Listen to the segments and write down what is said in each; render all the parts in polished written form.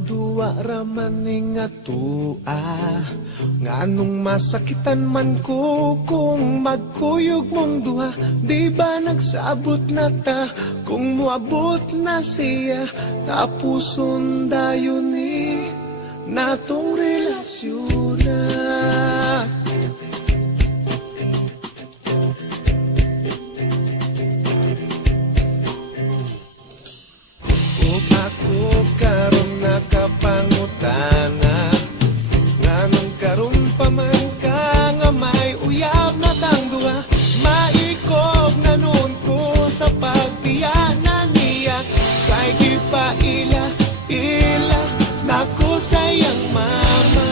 Duwa raman nga tua, nganong masakitan man ko kung magkuyog mong duha. Di ba nagsabot na ta kung muabot na siya, tapuson dayon ni natong relasyon na. Ako karon nakapangutana, nganong karon pa man ka nga may uyab na tang duha. Maikog na nun ko sa pagpiyanan niya, kay di pa ila naku sayang mama.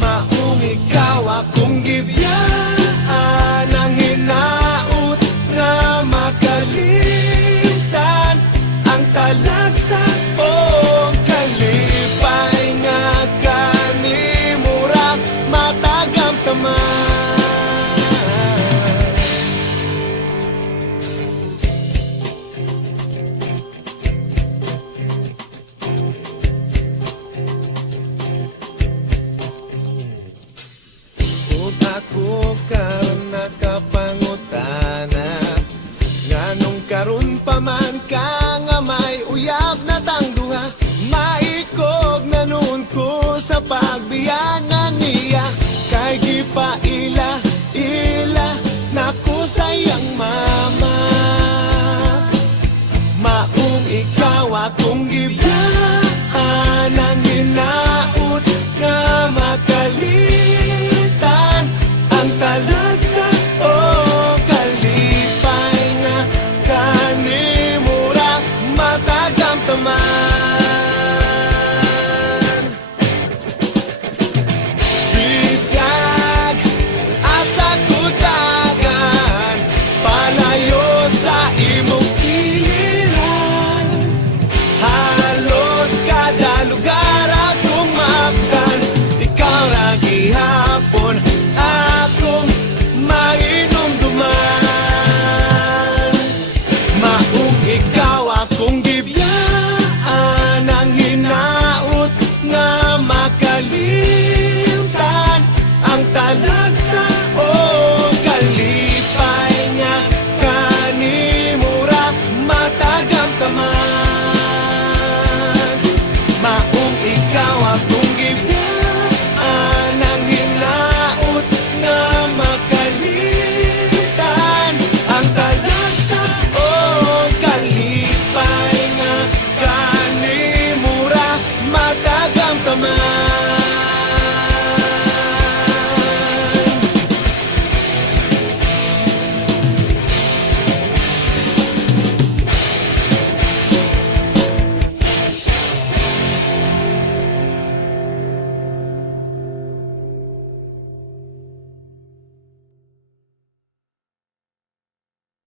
Maong ikaw akong gibiyaan, ang hinaut nga makalimtan ang talagsa kong kalipay nga kanimura matagamtaman. Kung ako karon nakapangutana, nganong karon pa man ka nga may uyab na tang duha. Maikog na nun ko sa pagbiyanan niya, kay di pa ila naku sayang mama. Maong ikaw akong gibiyaan, ang hinaut